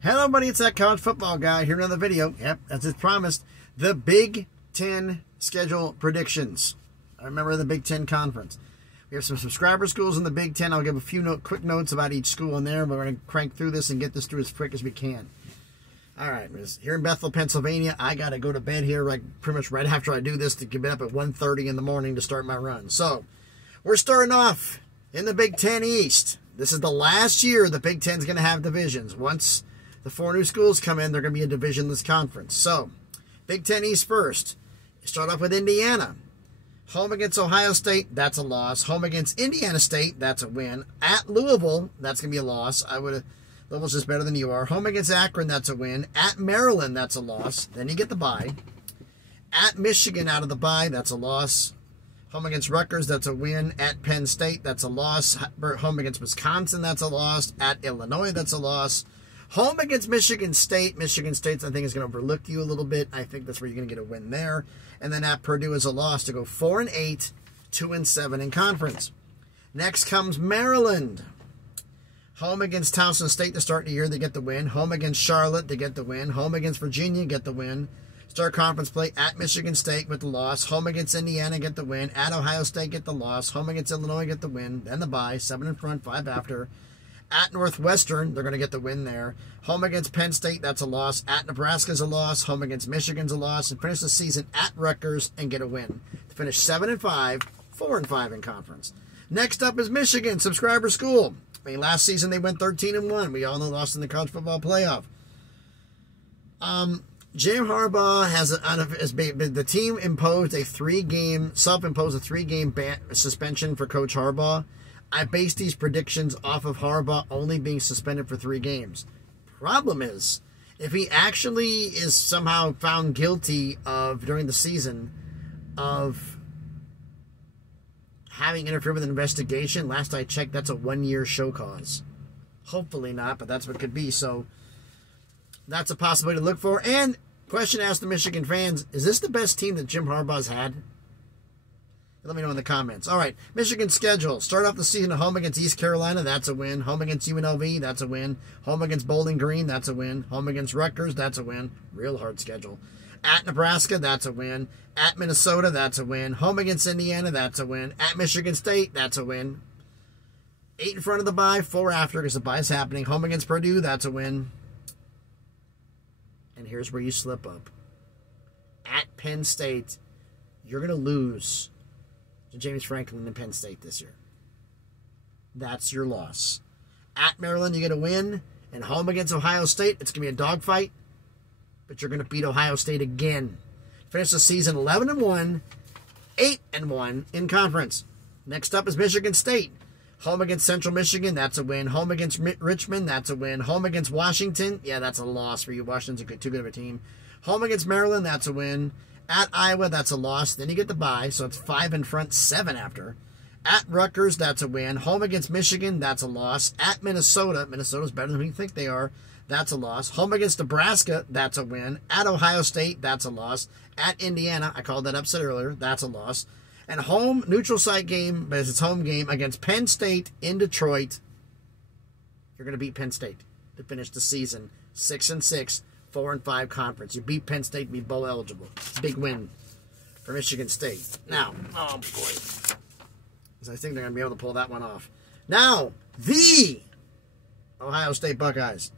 Hello, everybody. It's that college football guy here in another video. Yep, as it's promised, the Big Ten schedule predictions. I remember the Big Ten conference. We have some subscriber schools in the Big Ten. I'll give a few quick notes about each school in there. But we're going to crank through this and get this through as quick as we can. All right, here in Bethel, Pennsylvania, I got to go to bed here pretty much right after I do this to get up at 1:30 in the morning to start my run. So we're starting off in the Big Ten East. This is the last year the Big Ten's going to have divisions. Once the 4 new schools come in, they're going to be a divisionless conference. So, Big Ten East first. Start off with Indiana. Home against Ohio State, that's a loss. Home against Indiana State, that's a win. At Louisville, that's going to be a loss. Louisville's just better than you are. Home against Akron, that's a win. At Maryland, that's a loss. Then you get the bye. At Michigan, out of the bye, that's a loss. Home against Rutgers, that's a win. At Penn State, that's a loss. Home against Wisconsin, that's a loss. At Illinois, that's a loss. Home against Michigan State. Michigan State, I think, is going to overlook you a little bit. I think that's where you're going to get a win there. And then at Purdue is a loss to go 4-8, 2-7 in conference. Next comes Maryland. Home against Towson State to start the year, they get the win. Home against Charlotte, they get the win. Home against Virginia, get the win. Start conference play at Michigan State with the loss. Home against Indiana, get the win. At Ohio State, get the loss. Home against Illinois, get the win. Then the bye, 7 in front, 5 after. At Northwestern, they're going to get the win there. Home against Penn State, that's a loss. At Nebraska's a loss. Home against Michigan's a loss. And finish the season at Rutgers and get a win. To finish 7-5, 4-5 in conference. Next up is Michigan, subscriber school. Last season they went 13-1. We all know lost in the college football playoff. Jim Harbaugh has the team imposed a 3-game, self-imposed a 3-game suspension for Coach Harbaugh. I base these predictions off of Harbaugh only being suspended for 3 games. Problem is, if he actually is somehow found guilty of, during the season, of having interfered with an investigation, last I checked, that's a 1-year show cause. Hopefully not, but that's what it could be. So that's a possibility to look for. And question asked the Michigan fans, is this the best team that Jim Harbaugh's had? Let me know in the comments. All right, Michigan schedule. Start off the season at home against East Carolina. That's a win. Home against UNLV. That's a win. Home against Bowling Green. That's a win. Home against Rutgers. That's a win. Real hard schedule. At Nebraska. That's a win. At Minnesota. That's a win. Home against Indiana. That's a win. At Michigan State. That's a win. 8 in front of the bye. 4 after because the bye is happening. Home against Purdue. That's a win. And here's where you slip up. At Penn State, you're going to lose to James Franklin in Penn State this year. That's your loss. At Maryland, you get a win. And home against Ohio State, it's going to be a dogfight. But you're going to beat Ohio State again. Finish the season 11-1, 8-1 in conference. Next up is Michigan State. Home against Central Michigan, that's a win. Home against Richmond, that's a win. Home against Washington, yeah, that's a loss for you. Washington's too good of a team. Home against Maryland, that's a win. At Iowa, that's a loss. Then you get the bye, so it's 5 in front, 7 after. At Rutgers, that's a win. Home against Michigan, that's a loss. At Minnesota, Minnesota's better than we think they are. That's a loss. Home against Nebraska, that's a win. At Ohio State, that's a loss. At Indiana, I called that upset earlier, that's a loss. And home, neutral site game, but it's its home game against Penn State in Detroit. You're going to beat Penn State to finish the season 6-6. 4-5 conference. You beat Penn State to be bowl eligible. It's a big win for Michigan State. Now, oh boy. I think they're going to be able to pull that one off. Now, the Ohio State Buckeyes.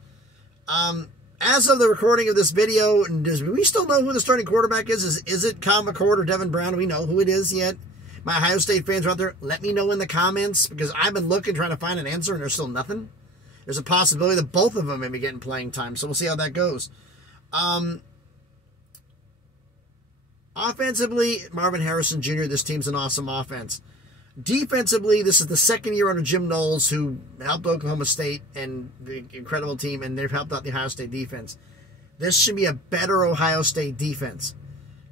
As of the recording of this video, do we still know who the starting quarterback is? Is it Kyle McCord or Devin Brown? Do we know who it is yet? My Ohio State fans out there, let me know in the comments because I've been looking, trying to find an answer, and there's still nothing. There's a possibility that both of them may be getting playing time, so we'll see how that goes. Offensively, Marvin Harrison Jr., this team's an awesome offense. Defensively, this is the 2nd year under Jim Knowles, who helped Oklahoma State and the incredible team, and they've helped out the Ohio State defense. This should be a better Ohio State defense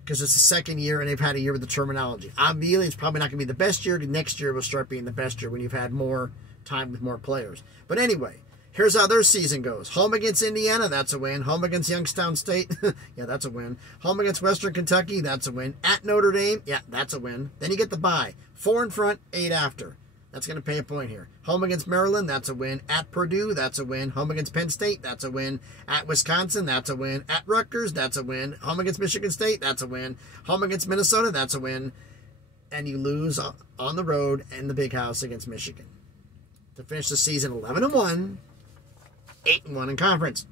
because it's the 2nd year, and they've had a year with the terminology. Obviously, it's probably not going to be the best year. Next year will start being the best year when you've had more time with more players. But anyway, here's how their season goes. Home against Indiana, that's a win. Home against Youngstown State, yeah, that's a win. Home against Western Kentucky, that's a win. At Notre Dame, yeah, that's a win. Then you get the bye. 4 in front, 8 after. That's going to pay a point here. Home against Maryland, that's a win. At Purdue, that's a win. Home against Penn State, that's a win. At Wisconsin, that's a win. At Rutgers, that's a win. Home against Michigan State, that's a win. Home against Minnesota, that's a win. And you lose on the road in the Big House against Michigan. To finish the season 11-1, 8-1 in conference.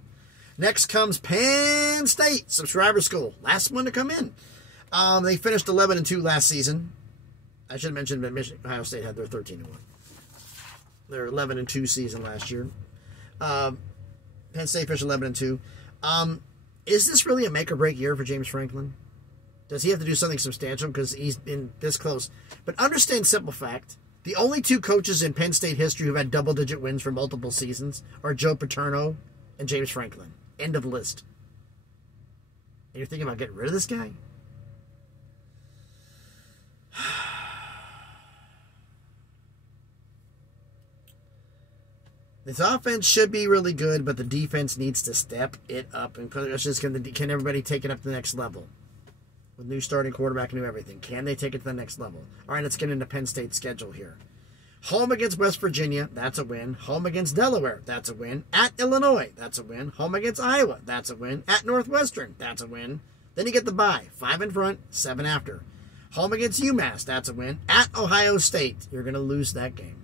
Next comes Penn State, subscriber school. Last one to come in. They finished 11-2 last season. I should have mentioned that Ohio State had their 13-1. Their 11-2 season last year. Penn State finished 11-2. Is this really a make-or-break year for James Franklin? Does he have to do something substantial because he's been this close? But understand simple fact. The only two coaches in Penn State history who've had double-digit wins for multiple seasons are Joe Paterno and James Franklin. End of list. And you're thinking about getting rid of this guy? This offense should be really good, but the defense needs to step it up. And can everybody take it up to the next level? With new starting quarterback and new everything. Can they take it to the next level? All right, let's get into Penn State's schedule here. Home against West Virginia, that's a win. Home against Delaware, that's a win. At Illinois, that's a win. Home against Iowa, that's a win. At Northwestern, that's a win. Then you get the bye. 5 in front, 7 after. Home against UMass, that's a win. At Ohio State, you're going to lose that game.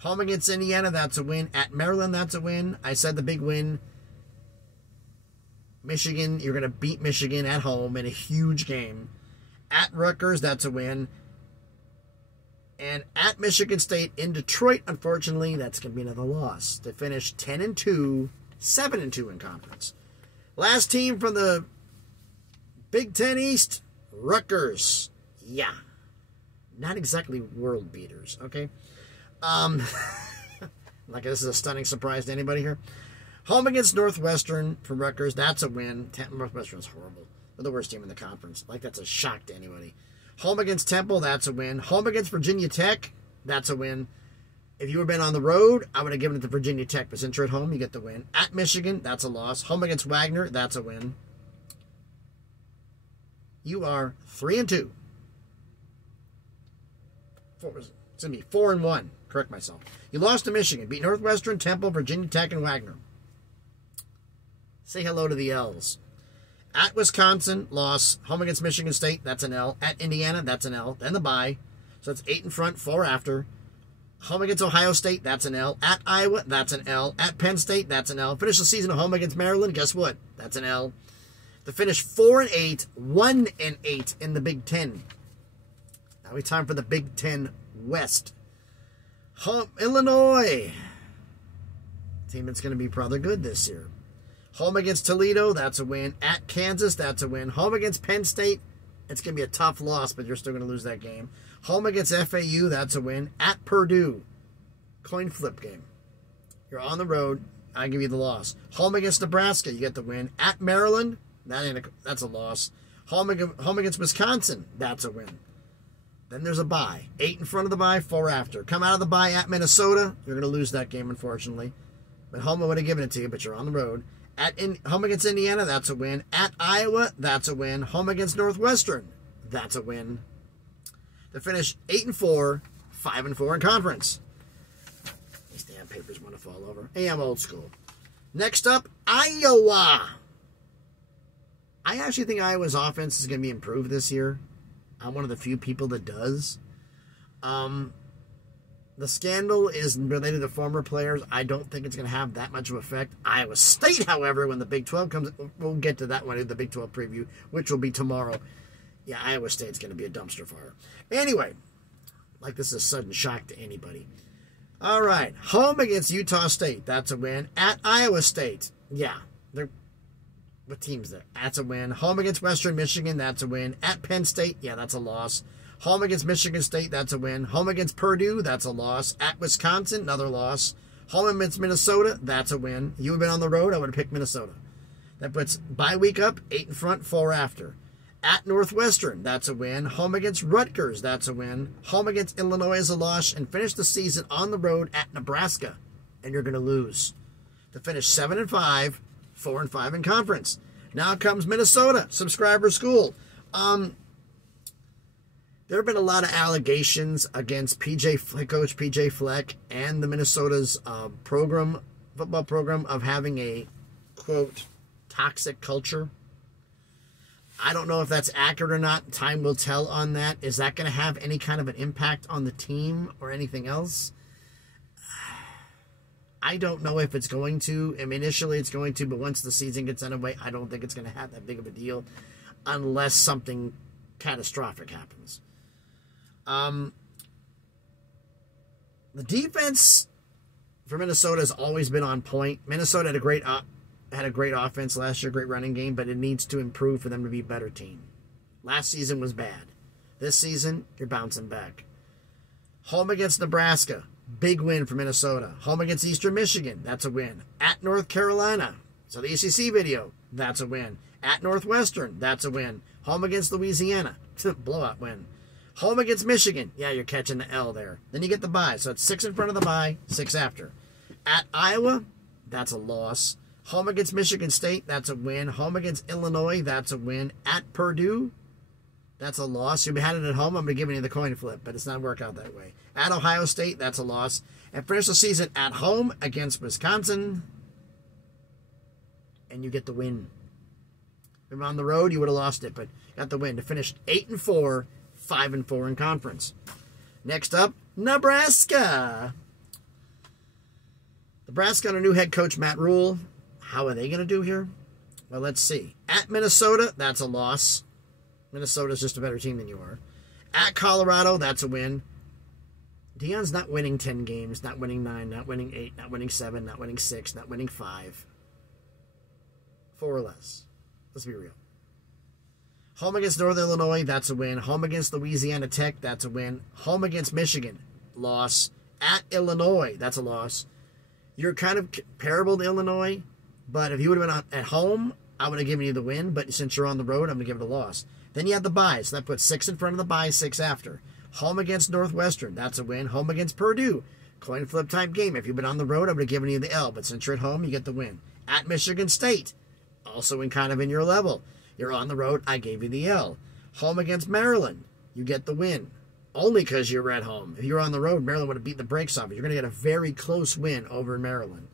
Home against Indiana, that's a win. At Maryland, that's a win. I said the big win. Michigan, you're going to beat Michigan at home in a huge game. At Rutgers, that's a win. And at Michigan State in Detroit, unfortunately, that's going to be another loss. To finish 10-2, 7-2 in conference. Last team from the Big Ten East, Rutgers. Yeah. Not exactly world beaters, okay? Like this is a stunning surprise to anybody here. Home against Northwestern from Rutgers, that's a win. Northwestern's horrible. They're the worst team in the conference. Like that's a shock to anybody. Home against Temple, that's a win. Home against Virginia Tech, that's a win. If you had been on the road, I would have given it to Virginia Tech. But since you're at home, you get the win. At Michigan, that's a loss. Home against Wagner, that's a win. You are 3-2. It's going to be 4-1. Correct myself. You lost to Michigan. Beat Northwestern, Temple, Virginia Tech, and Wagner. Say hello to the L's. At Wisconsin, loss. Home against Michigan State, that's an L. At Indiana, that's an L. Then the bye. So it's 8 in front, 4 after. Home against Ohio State, that's an L. At Iowa, that's an L. At Penn State, that's an L. Finish the season at home against Maryland, guess what? That's an L. To finish 4-8, 1-8 in the Big Ten. Now it's time for the Big Ten West. Home, Illinois. Team that's going to be probably good this year. Home against Toledo, that's a win. At Kansas, that's a win. Home against Penn State, it's going to be a tough loss, but you're still going to lose that game. Home against FAU, that's a win. At Purdue, coin flip game. You're on the road, I give you the loss. Home against Nebraska, you get the win. At Maryland, that's a loss. Home against Wisconsin, that's a win. Then there's a bye. 8 in front of the bye, 4 after. Come out of the bye at Minnesota, you're going to lose that game, unfortunately. But home, I would have given it to you, but you're on the road. Home against Indiana, that's a win. At Iowa, that's a win. Home against Northwestern, that's a win. To finish 8-4, 5-4 in conference. These damn papers want to fall over. Hey, I'm old school. Next up, Iowa. I actually think Iowa's offense is going to be improved this year. I'm one of the few people that does. The scandal is related to former players. I don't think it's going to have that much of an effect. Iowa State, however, when the Big 12 comes, we'll get to that one in the Big 12 preview, which will be tomorrow. Yeah, Iowa State's going to be a dumpster fire. Anyway, like this is a sudden shock to anybody. All right, home against Utah State, that's a win. At Iowa State, yeah, what team's there? That's a win. Home against Western Michigan, that's a win. At Penn State, yeah, that's a loss. Home against Michigan State, that's a win. Home against Purdue, that's a loss. At Wisconsin, another loss. Home against Minnesota, that's a win. You have been on the road, I would have picked Minnesota. That puts bye week up, 8 in front, 4 after. At Northwestern, that's a win. Home against Rutgers, that's a win. Home against Illinois is a loss. And finish the season on the road at Nebraska. And you're going to lose. To finish 7-5, 4-5 in conference. Now comes Minnesota, subscriber school. There have been a lot of allegations against head coach PJ Fleck and the Minnesota's football program of having a, quote, toxic culture. I don't know if that's accurate or not. Time will tell on that. Is that going to have any kind of an impact on the team or anything else? I don't know if it's going to. I mean, initially it's going to, but once the season gets underway, I don't think it's going to have that big of a deal unless something catastrophic happens. The defense for Minnesota has always been on point. Minnesota had a great offense last year, great running game, but it needs to improve for them to be a better team. Last season was bad. This season, you're bouncing back. Home against Nebraska, big win for Minnesota. Home against Eastern Michigan, that's a win. At North Carolina, so the ACC video, that's a win. At Northwestern, that's a win. Home against Louisiana, blowout win. Home against Michigan, yeah, you're catching the L there. Then you get the bye, so it's 6 in front of the bye, 6 after. At Iowa, that's a loss. Home against Michigan State, that's a win. Home against Illinois, that's a win. At Purdue, that's a loss. You had it at home, I'm going to give you the coin flip, but it's not work out that way. At Ohio State, that's a loss. And finish the season at home against Wisconsin, and you get the win. If you're on the road, you would have lost it, but got the win to finish 8-4, 5-4 in conference. Next up, Nebraska. Nebraska got a new head coach, Matt Rule. How are they going to do here? Well, let's see. At Minnesota, that's a loss. Minnesota's just a better team than you are. At Colorado, that's a win. Deion's not winning 10 games, not winning 9, not winning 8, not winning 7, not winning 6, not winning 5. 4 or less. Let's be real. Home against Northern Illinois, that's a win. Home against Louisiana Tech, that's a win. Home against Michigan, loss. At Illinois, that's a loss. You're kind of comparable to Illinois, but if you would have been at home, I would have given you the win, but since you're on the road, I'm going to give it a loss. Then you have the bye, so that puts 6 in front of the bye, 6 after. Home against Northwestern, that's a win. Home against Purdue, coin flip type game. If you've been on the road, I would have given you the L, but since you're at home, you get the win. At Michigan State, also in kind of in your level. You're on the road, I gave you the L. Home against Maryland, you get the win. Only because you're at home. If you were on the road, Maryland would have beat the brakes off you. You're going to get a very close win over in Maryland.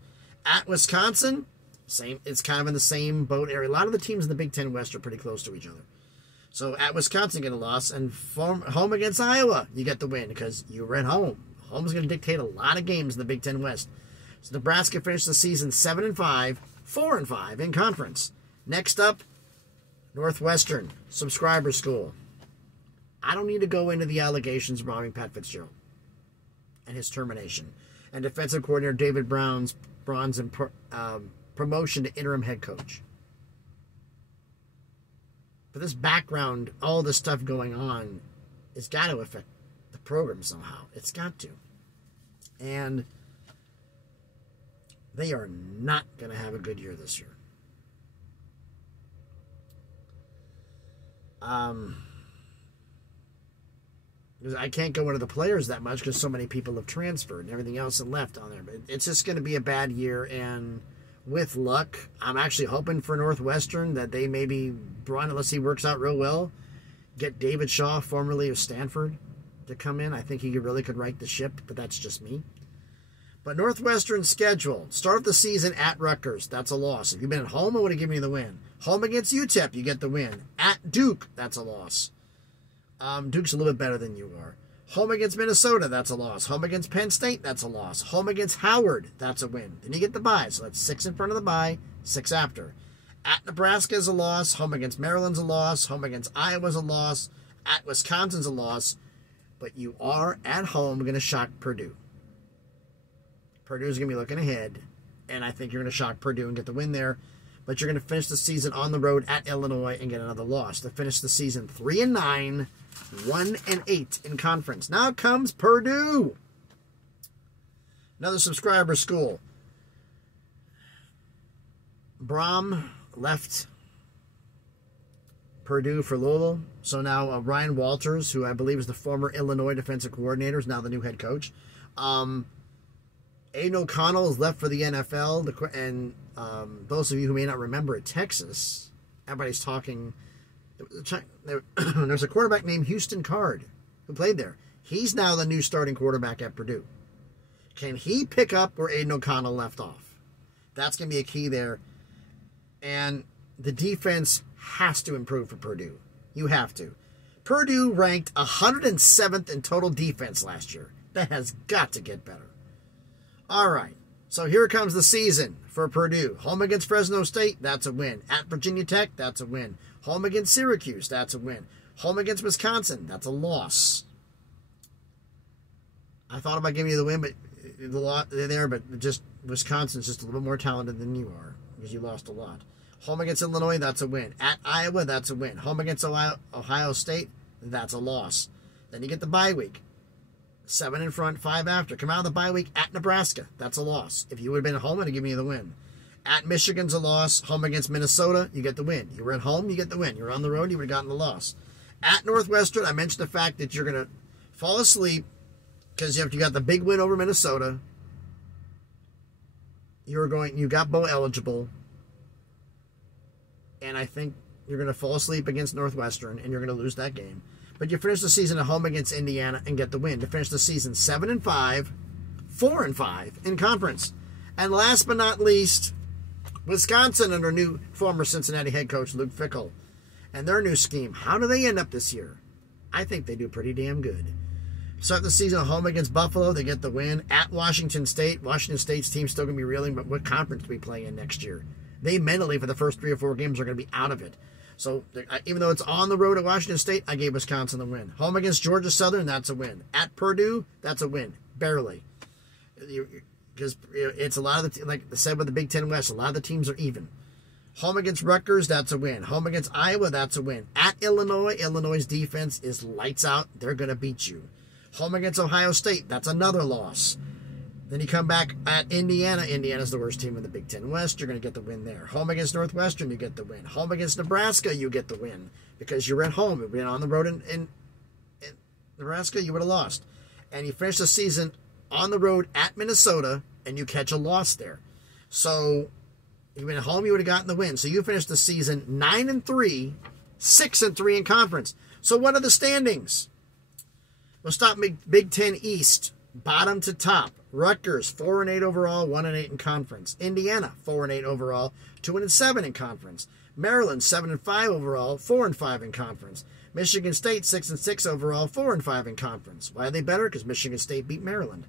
At Wisconsin, same. It's kind of in the same boat area. A lot of the teams in the Big Ten West are pretty close to each other. So at Wisconsin, get a loss. And home against Iowa, you get the win because you were at home. Home's going to dictate a lot of games in the Big Ten West. So Nebraska finished the season 7-5, 4-5 in conference. Next up, Northwestern, subscriber school. I don't need to go into the allegations involving Pat Fitzgerald and his termination and defensive coordinator David Brown's promotion to interim head coach. But this background, all this stuff going on, has got to affect the program somehow. It's got to. And they are not going to have a good year this year. I can't go into the players that much because so many people have transferred and everything else and left on there. But it's just going to be a bad year. And with luck, I'm actually hoping for Northwestern that they maybe, unless he works out real well, get David Shaw, formerly of Stanford, to come in. I think he really could right the ship, but that's just me. But Northwestern's schedule, start the season at Rutgers. That's a loss. If you've been at home, I would have given you the win. Home against UTEP, you get the win. At Duke, that's a loss. Duke's a little bit better than you are. Home against Minnesota, that's a loss. Home against Penn State, that's a loss. Home against Howard, that's a win. Then you get the bye, so that's 6 in front of the bye, 6 after. At Nebraska is a loss. Home against Maryland's a loss. Home against Iowa's a loss. At Wisconsin's a loss. But you are, at home, going to shock Purdue. Purdue's going to be looking ahead, and I think you're going to shock Purdue and get the win there. But you're going to finish the season on the road at Illinois and get another loss to finish the season 3-9, 1-8 in conference. Now comes Purdue. Another subscriber school. Brom left Purdue for Louisville. So now Ryan Walters, who I believe is the former Illinois defensive coordinator, is now the new head coach. Aiden O'Connell is left for the NFL. And those of you who may not remember at Texas, everybody's talking. There's a quarterback named Houston Card who played there. He's now the new starting quarterback at Purdue. Can he pick up where Aiden O'Connell left off? That's going to be a key there. And the defense has to improve for Purdue. You have to. Purdue ranked 107th in total defense last year. That has got to get better. All right. So here comes the season for Purdue. Home against Fresno State, that's a win. At Virginia Tech, that's a win. Home against Syracuse, that's a win. Home against Wisconsin, that's a loss. I thought about giving you the win, but they're there, but just Wisconsin's just a little bit more talented than you are because you lost a lot. Home against Illinois, that's a win. At Iowa, that's a win. Home against Ohio State, that's a loss. Then you get the bye week. 7 in front, 5 after. Come out of the bye week at Nebraska. That's a loss. If you would have been at home, I'd have given you the win. At Michigan's a loss. Home against Minnesota, you get the win. You were at home, you get the win. You were on the road, you would have gotten the loss. At Northwestern, I mentioned the fact that you're going to fall asleep because you got the big win over Minnesota. You got bowl eligible. And I think you're going to fall asleep against Northwestern, and you're going to lose that game. But you finish the season at home against Indiana and get the win to finish the season 7-5, 4-5 in conference. And last but not least, Wisconsin under new former Cincinnati head coach Luke Fickell and their new scheme. How do they end up this year? I think they do pretty damn good. Start the season at home against Buffalo, they get the win. At Washington State, Washington State's team's still going to be reeling, but what conference do we play in next year? They mentally, for the first 3 or 4 games, are going to be out of it. So, even though it's on the road at Washington State, I gave Wisconsin the win. Home against Georgia Southern, that's a win. At Purdue, that's a win. Barely. Because it's a lot of the, like I said with the Big Ten West, a lot of the teams are even. Home against Rutgers, that's a win. Home against Iowa, that's a win. At Illinois, Illinois' defense is lights out. They're going to beat you. Home against Ohio State, that's another loss. Then you come back at Indiana. Indiana's the worst team in the Big Ten West. You're going to get the win there. Home against Northwestern, you get the win. Home against Nebraska, you get the win. Because you're at home. If you've been on the road in Nebraska, you would have lost. And you finish the season on the road at Minnesota, and you catch a loss there. So, if you've been at home, you would have gotten the win. So you finished the season 9-3, 6-3 in conference. So what are the standings? We'll start Big Ten East, bottom to top. Rutgers, 4-8 overall, 1-8 in conference. Indiana, 4-8 overall, 2-7 in conference. Maryland, 7-5 overall, 4-5 in conference. Michigan State, 6-6 overall, 4-5 in conference. Why are they better? Because Michigan State beat Maryland.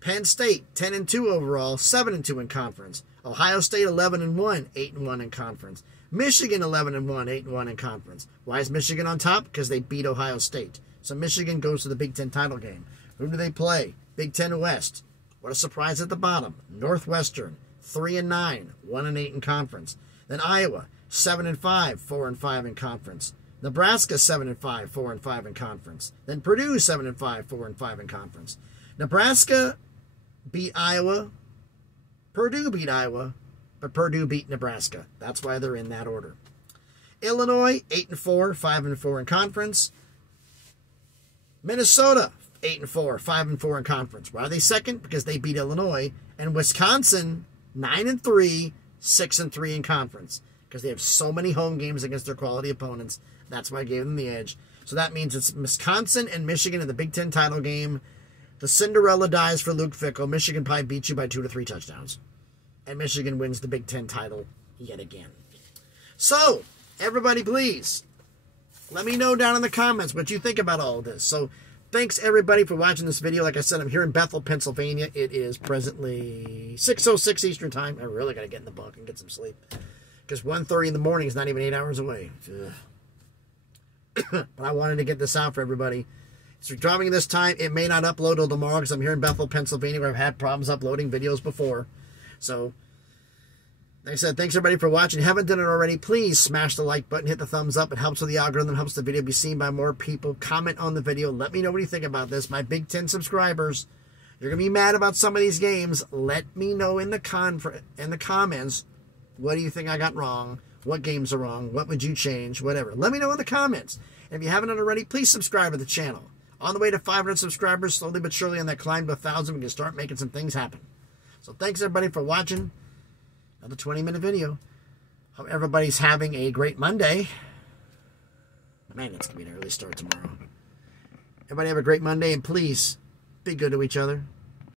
Penn State, 10-2 overall, 7-2 in conference. Ohio State, 11-1, 8-1 in conference. Michigan, 11-1, 8-1 in conference. Why is Michigan on top? Because they beat Ohio State. So Michigan goes to the Big Ten title game. Who do they play? Big Ten West. What a surprise at the bottom. Northwestern, 3-9, 1-8 in conference. Then Iowa, 7-5, 4-5 in conference. Nebraska, 7-5, 4-5 in conference. Then Purdue, 7-5, 4-5 in conference. Nebraska beat Iowa. Purdue beat Iowa, but Purdue beat Nebraska. That's why they're in that order. Illinois, 8-4, 5-4 in conference. Minnesota, 8-4, 5-4 in conference. Why are they second? Because they beat Illinois. And Wisconsin, 9-3, 6-3 in conference. Because they have so many home games against their quality opponents. That's why I gave them the edge. So that means it's Wisconsin and Michigan in the Big Ten title game. The Cinderella dies for Luke Fickell. Michigan probably beats you by 2 to 3 touchdowns. And Michigan wins the Big Ten title yet again. So, everybody please, let me know down in the comments what you think about all of this. So, thanks everybody for watching this video. Like I said, I'm here in Bethel, Pennsylvania. It is presently 6:06 Eastern Time. I really got to get in the book and get some sleep. Because 1:30 in the morning is not even 8 hours away. But I wanted to get this out for everybody. So driving this time, it may not upload till tomorrow because I'm here in Bethel, Pennsylvania, where I've had problems uploading videos before. So, like I said, thanks everybody for watching. If you haven't done it already, please smash the like button, hit the thumbs up. It helps with the algorithm, helps the video be seen by more people. Comment on the video. Let me know what you think about this. My Big Ten subscribers, you're going to be mad about some of these games. Let me know in the comments, what do you think I got wrong? What games are wrong? What would you change? Whatever. Let me know in the comments. And if you haven't done it already, please subscribe to the channel. On the way to 500 subscribers, slowly but surely on that climb to 1,000, we can start making some things happen. So thanks everybody for watching another 20-minute video. Hope everybody's having a great Monday. Man, it's going to be an early start tomorrow. Everybody have a great Monday, and please be good to each other.